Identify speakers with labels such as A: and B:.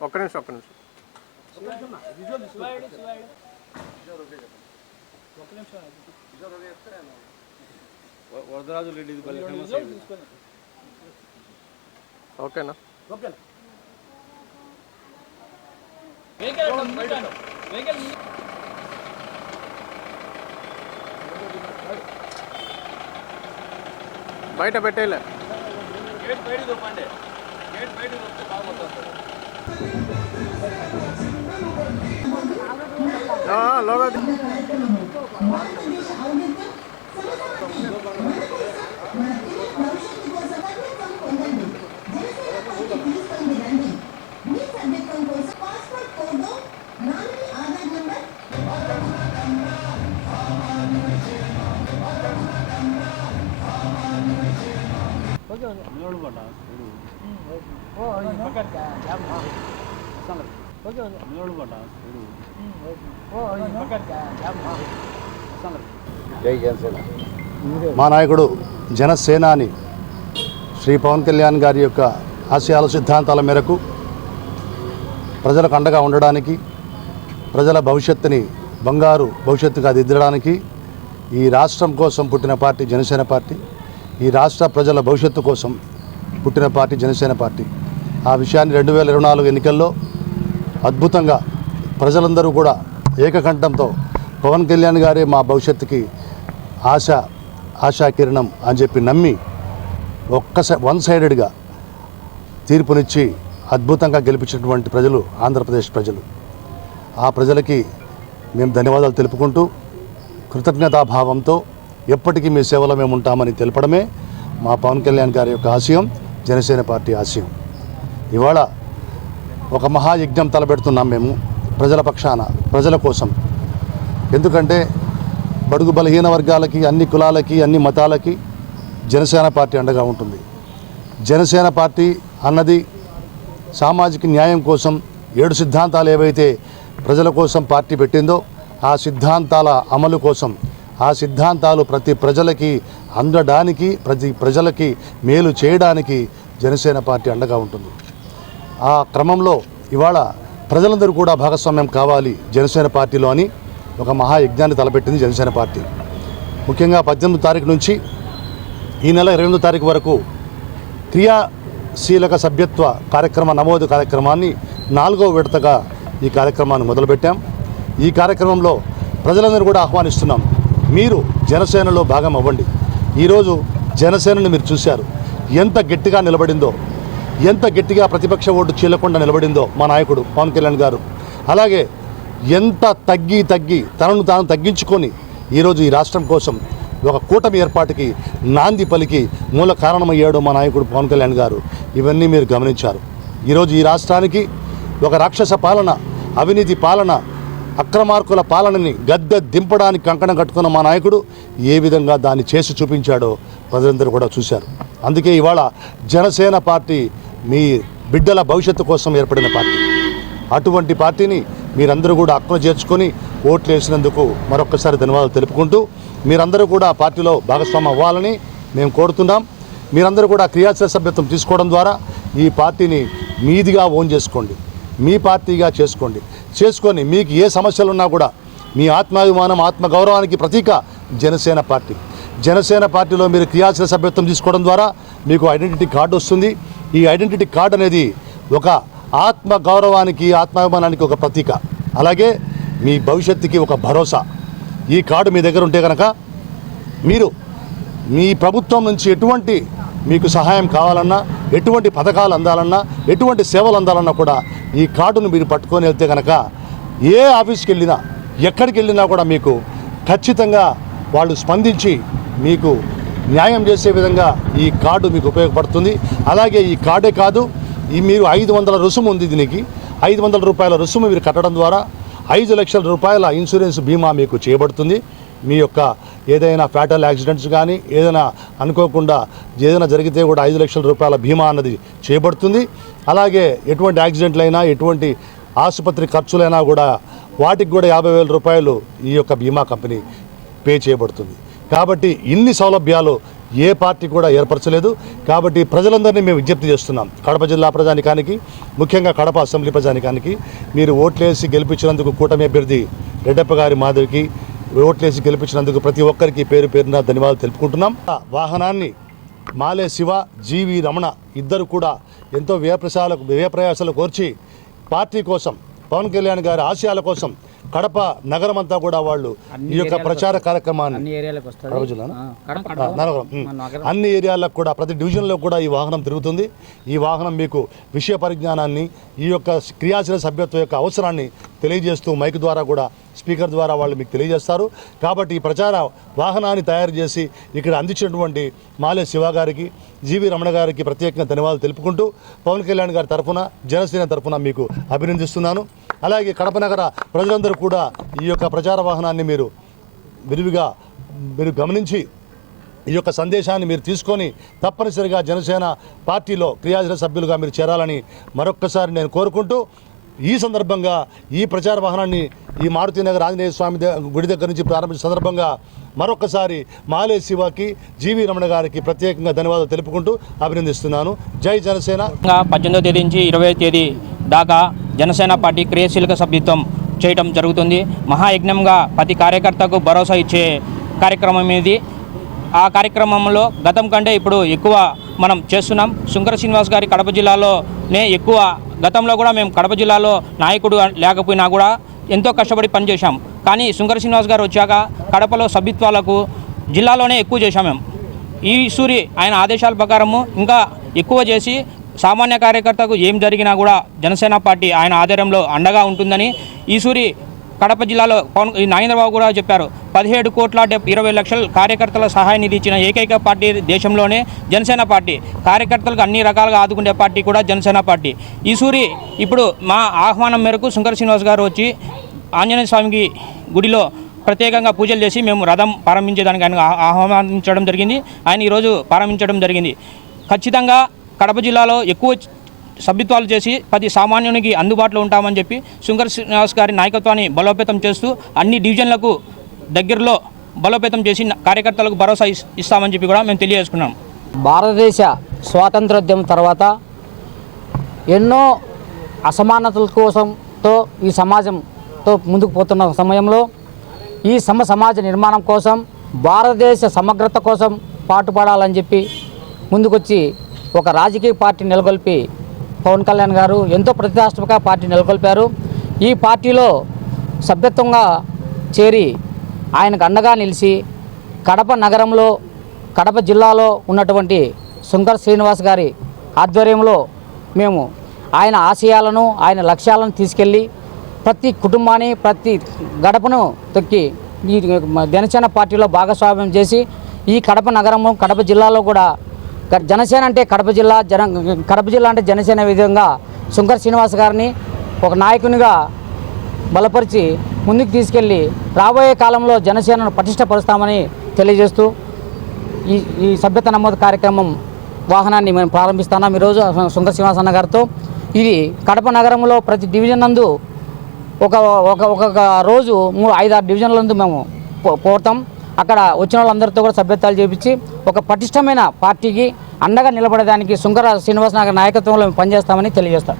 A: ఒక్క నిమిషం ఒక్క నిమిషం.
B: వరదరాజు రెడ్డి
A: ఓకేనా? బయట పెట్టేలే.
B: గేట్ బయటకు తప్పండి గేట్ బయటకు తప్పితే బాగా 야,
A: 러가.
B: 거기 아니야?
C: మా నాయకుడు జనసేనాని శ్రీ పవన్ కళ్యాణ్ గారి యొక్క ఆశయాల సిద్ధాంతాల మేరకు ప్రజలకు అండగా ఉండడానికి ప్రజల భవిష్యత్తుని బంగారు భవిష్యత్తుగా దిద్దడానికి ఈ రాష్ట్రం కోసం పుట్టిన పార్టీ జనసేన పార్టీ ఈ రాష్ట్ర ప్రజల భవిష్యత్తు కోసం పుట్టిన పార్టీ జనసేన పార్టీ. ఆ విషయాన్ని రెండు వేల ఇరవై నాలుగు ఎన్నికల్లో అద్భుతంగా ప్రజలందరూ కూడా ఏకకంఠంతో పవన్ కళ్యాణ్ గారే మా భవిష్యత్తుకి ఆశ ఆశా కిరణం అని చెప్పి నమ్మి ఒక్క వన్ సైడెడ్గా తీర్పునిచ్చి అద్భుతంగా గెలిపించినటువంటి ప్రజలు ఆంధ్రప్రదేశ్ ప్రజలు. ఆ ప్రజలకి మేము ధన్యవాదాలు తెలుపుకుంటూ కృతజ్ఞతాభావంతో ఎప్పటికీ మీ సేవలో మేము ఉంటామని తెలపడమే మా పవన్ కళ్యాణ్ గారి యొక్క ఆశయం. జనసేన పార్టీ ఆశయం. ఇవాళ ఒక మహాయజ్ఞం తలపెడుతున్నాం మేము ప్రజల పక్షాన ప్రజల కోసం. ఎందుకంటే బడుగు బలహీన వర్గాలకి అన్ని కులాలకి అన్ని మతాలకి జనసేన పార్టీ అండగా ఉంటుంది. జనసేన పార్టీ అన్నది సామాజిక న్యాయం కోసం ఏడు సిద్ధాంతాలు ఏవైతే ప్రజల కోసం పార్టీ పెట్టిందో ఆ సిద్ధాంతాల అమలు కోసం ఆ సిద్ధాంతాలు ప్రతి ప్రజలకి అందడానికి ప్రతి ప్రజలకి మేలు చేయడానికి జనసేన పార్టీ అండగా ఉంటుంది. ఆ క్రమంలో ఇవాళ ప్రజలందరూ కూడా భాగస్వామ్యం కావాలి జనసేన పార్టీలో అని ఒక మహాయజ్ఞాన్ని తలపెట్టింది జనసేన పార్టీ. ముఖ్యంగా పద్దెనిమిది తారీఖు నుంచి ఈ నెల ఇరవై ఎనిమిదో తారీఖు వరకు క్రియాశీలక సభ్యత్వ కార్యక్రమ నమోదు కార్యక్రమాన్ని నాలుగో విడతగా ఈ కార్యక్రమాన్ని మొదలుపెట్టాం. ఈ కార్యక్రమంలో ప్రజలందరూ కూడా ఆహ్వానిస్తున్నాం. మీరు జనసేనలో భాగం అవ్వండి. ఈరోజు జనసేనను మీరు చూశారు. ఎంత గట్టిగా నిలబడిందో ఎంత గట్టిగా ప్రతిపక్ష ఓటు చీలకుండా నిలబడిందో మా నాయకుడు పవన్ కళ్యాణ్ గారు. అలాగే ఎంత తగ్గి తగ్గి తనను తాను తగ్గించుకొని ఈరోజు ఈ రాష్ట్రం కోసం ఒక కూటమి ఏర్పాటుకి నాంది పలికి మూల కారణమయ్యాడు మా నాయకుడు పవన్ కళ్యాణ్ గారు. ఇవన్నీ మీరు గమనించారు. ఈరోజు ఈ రాష్ట్రానికి ఒక రాక్షస పాలన అవినీతి పాలన అక్రమార్కుల పాలనని గద్దె దింపడానికి కంకణం కట్టుకున్న మా నాయకుడు ఏ విధంగా దాన్ని చేసి చూపించాడో ప్రజలందరూ కూడా చూశారు. అందుకే ఇవాళ జనసేన పార్టీ మీ బిడ్డల భవిష్యత్తు కోసం ఏర్పడిన పార్టీ. అటువంటి పార్టీని మీరందరూ కూడా అక్కున చేర్చుకొని ఓట్లు వేసినందుకు మరొకసారి ధన్యవాదాలు తెలుపుకుంటూ మీరందరూ కూడా ఆ పార్టీలో భాగస్వామ్యం అవ్వాలని మేము కోరుతున్నాం. మీరందరూ కూడా క్రియాశీల సభ్యత్వం తీసుకోవడం ద్వారా ఈ పార్టీని మీదిగా ఓన్ చేసుకోండి. మీ పార్టీగా చేసుకోండి. చేసుకొని మీకు ఏ సమస్యలు ఉన్నా కూడా మీ ఆత్మాభిమానం ఆత్మగౌరవానికి ప్రతీక జనసేన పార్టీ. జనసేన పార్టీలో మీరు క్రియాశీల సభ్యత్వం తీసుకోవడం ద్వారా మీకు ఐడెంటిటీ కార్డు వస్తుంది. ఈ ఐడెంటిటీ కార్డు అనేది ఒక ఆత్మ గౌరవానికి ఆత్మాభిమానానికి ఒక ప్రతీక. అలాగే మీ భవిష్యత్తుకి ఒక భరోసా. ఈ కార్డు మీ దగ్గర ఉంటే కనుక మీరు మీ ప్రభుత్వం నుంచి ఎటువంటి మీకు సహాయం కావాలన్నా ఎటువంటి పథకాలు అందాలన్నా ఎటువంటి సేవలు అందాలన్నా కూడా ఈ కార్డును మీరు పట్టుకొని వెళ్తే కనుక ఏ ఆఫీస్కి వెళ్ళినా ఎక్కడికి వెళ్ళినా కూడా మీకు ఖచ్చితంగా వాళ్ళు స్పందించి మీకు న్యాయం చేసే విధంగా ఈ కార్డు మీకు ఉపయోగపడుతుంది. అలాగే ఈ కార్డే కాదు ఈ మీరు ఐదు వందల రుసుము ఉంది దీనికి. ఐదు వందల రూపాయల రుసుము మీరు కట్టడం ద్వారా ఐదు లక్షల రూపాయల ఇన్సూరెన్స్ బీమా మీకు చేయబడుతుంది. మీ యొక్క ఏదైనా ఫ్యాటల్ యాక్సిడెంట్స్ కానీ ఏదైనా అనుకోకుండా ఏదైనా జరిగితే కూడా ఐదు లక్షల రూపాయల బీమా అన్నది చేయబడుతుంది అలాగే ఎటువంటి యాక్సిడెంట్లైనా ఎటువంటి ఆసుపత్రి ఖర్చులైనా కూడా వాటికి కూడా యాభై వేల రూపాయలు ఈ యొక్క బీమా కంపెనీ పే చేయబడుతుంది. కాబట్టి ఇన్ని సౌలభ్యాలు ఏ పార్టీ కూడా ఏర్పరచలేదు. కాబట్టి ప్రజలందరినీ మేము విజ్ఞప్తి చేస్తున్నాం. కడప జిల్లా ప్రజానికానికి ముఖ్యంగా కడప అసెంబ్లీ ప్రజానికానికి మీరు ఓట్లేసి గెలిపించినందుకు కూటమి అభ్యర్థి రెడ్డప్ప గారి మాధవికి ఓట్లేసి గెలిపించినందుకు ప్రతి ఒక్కరికి పేరు పేరున ధన్యవాదాలు తెలుపుకుంటున్నాం. ఆ వాహనాన్ని మాలే శివ జీవి రమణ ఇద్దరు కూడా ఎంతో వ్యయప్రసాలకు వ్యయప్రయాసాలు కోర్చి పార్టీ కోసం పవన్ కళ్యాణ్ గారి ఆశయాల కోసం కడప నగరం అంతా కూడా వాళ్ళు ఈ యొక్క ప్రచార కార్యక్రమాన్ని.
D: అన్ని ఏరియాలకు
C: కూడా ప్రతి డివిజన్లో కూడా ఈ వాహనం తిరుగుతుంది. ఈ వాహనం మీకు విషయ పరిజ్ఞానాన్ని ఈ యొక్క క్రియాశీల సభ్యత్వం యొక్క అవసరాన్ని తెలియజేస్తూ మైక్ ద్వారా కూడా స్పీకర్ ద్వారా వాళ్ళు మీకు తెలియజేస్తారు. కాబట్టి ఈ ప్రచార వాహనాన్ని తయారు చేసి ఇక్కడ అందించినటువంటి మాలే శివ గారికి జీవి రమణ గారికి ప్రత్యేకంగా ధన్యవాదాలు తెలుపుకుంటూ పవన్ కళ్యాణ్ గారి తరఫున జనసేన తరఫున మీకు అభినందిస్తున్నాను. అలాగే కడప నగర ప్రజలందరూ కూడా ఈ యొక్క ప్రచార వాహనాన్ని మీరు విరివిగా మీరు గమనించి ఈ యొక్క సందేశాన్ని మీరు తీసుకొని తప్పనిసరిగా జనసేన పార్టీలో క్రియాశీల సభ్యులుగా మీరు చేరాలని మరొక్కసారి నేను కోరుకుంటూ ఈ సందర్భంగా ఈ ప్రచార వాహనాన్ని ఈ మారుతినగర్ ఆంజనేయ స్వామి గుడి దగ్గర నుంచి ప్రారంభించిన సందర్భంగా మరొకసారి మాలే శివకి జీవి రమణ గారికి ప్రత్యేకంగా ధన్యవాదాలు తెలుపుకుంటూ అభినందిస్తున్నాను. జై జనసేన.
E: పద్దెనిమిదో తేదీ నుంచి ఇరవై తేదీ దాకా జనసేన పార్టీ క్రియాశీలక సభ్యత్వం చేయటం జరుగుతుంది. మహాయజ్ఞంగా ప్రతి కార్యకర్తకు భరోసా ఇచ్చే కార్యక్రమం ఇది. ఆ కార్యక్రమంలో గతం కంటే ఇప్పుడు ఎక్కువ మనం చేస్తున్నాం. శంకర శ్రీనివాస్ గారి కడప జిల్లాలోనే ఎక్కువ గతంలో కూడా మేము కడప జిల్లాలో నాయకుడు లేకపోయినా కూడా ఎంతో కష్టపడి పనిచేశాం. కానీ సుంగర శ్రీనివాస్ గారు వచ్చాక కడపలో సభ్యత్వాలకు జిల్లాలోనే ఎక్కువ చేశాం మేము. ఈ సూరి ఆయన ఆదేశాల ప్రకారము ఇంకా ఎక్కువ చేసి సామాన్య కార్యకర్తకు ఏం జరిగినా కూడా జనసేన పార్టీ ఆయన ఆధ్వర్యంలో అండగా ఉంటుందని ఈసూరి కడప జిల్లాలో పవన్ నాగేంద్రబాబు కూడా చెప్పారు. పదిహేడు కోట్ల ఇరవై లక్షల కార్యకర్తల సహాయ నిధి ఇచ్చిన ఏకైక పార్టీ దేశంలోనే జనసేన పార్టీ. కార్యకర్తలకు అన్ని రకాలుగా ఆదుకునే పార్టీ కూడా జనసేన పార్టీ. ఈ సూరి ఇప్పుడు మా ఆహ్వానం మేరకు శంకర్ శ్రీనివాస్ గారు వచ్చి ఆంజనేయ స్వామికి గుడిలో ప్రత్యేకంగా పూజలు చేసి మేము రథం ప్రారంభించేదానికి ఆయన ఆహ్వానించడం జరిగింది. ఆయన ఈరోజు ప్రారంభించడం జరిగింది. ఖచ్చితంగా కడప జిల్లాలో ఎక్కువ సభ్యత్వాలు చేసి ప్రతి సామాన్యునికి అందుబాటులో ఉంటామని చెప్పి శృంగర్ శ్రీనివాస్ గారి నాయకత్వాన్ని బలోపేతం చేస్తూ అన్ని డివిజన్లకు దగ్గరలో బలోపేతం చేసి కార్యకర్తలకు భరోసా ఇస్తామని చెప్పి కూడా మేము తెలియజేసుకున్నాం.
D: భారతదేశ స్వాతంత్రోద్యమం తర్వాత ఎన్నో అసమానతల కోసంతో ఈ సమాజంతో ముందుకు పోతున్న సమయంలో ఈ సమ సమాజ నిర్మాణం కోసం భారతదేశ సమగ్రత కోసం పాటుపడాలని చెప్పి ముందుకొచ్చి ఒక రాజకీయ పార్టీ నెలకొల్పి పవన్ కళ్యాణ్ గారు ఎంతో ప్రతిష్టాత్మక పార్టీ నెలకొల్పారు. ఈ పార్టీలో సభ్యత్వంగా చేరి ఆయనకు అండగా నిలిచి కడప నగరంలో కడప జిల్లాలో ఉన్నటువంటి శంకర్ శ్రీనివాస్ గారి ఆధ్వర్యంలో మేము ఆయన ఆశయాలను ఆయన లక్ష్యాలను తీసుకెళ్ళి ప్రతి కుటుంబాన్ని ప్రతి గడపను తొక్కి ఈ జనసేన పార్టీలో భాగస్వామ్యం చేసి ఈ కడప నగరము కడప జిల్లాలో కూడా జనసేన అంటే కడప జిల్లా జన కడప జిల్లా అంటే జనసేన విధంగా శంకర్ శ్రీనివాస్ గారిని ఒక నాయకునిగా బలపరిచి ముందుకు తీసుకెళ్ళి రాబోయే కాలంలో జనసేనను పటిష్టపరుస్తామని తెలియజేస్తూ ఈ ఈ సభ్యత నమోదు కార్యక్రమం వాహనాన్ని మేము ప్రారంభిస్తున్నాం. ఈరోజు శంకర్ శ్రీనివాస్ అన్న గారితో ఇది కడప నగరంలో ప్రతి డివిజన్ నందు ఒక ఒక ఒక రోజు మూడు ఐదు ఆరు డివిజన్ల నందు మేము పో- పోతాం. అక్కడ వచ్చిన వాళ్ళందరితో కూడా సభ్యత్వాలు చేపించి ఒక పటిష్టమైన పార్టీకి అండగా నిలబడడానికి శంకర శ్రీనివాస నాయకత్వంలో మేము పనిచేస్తామని తెలియజేస్తాం.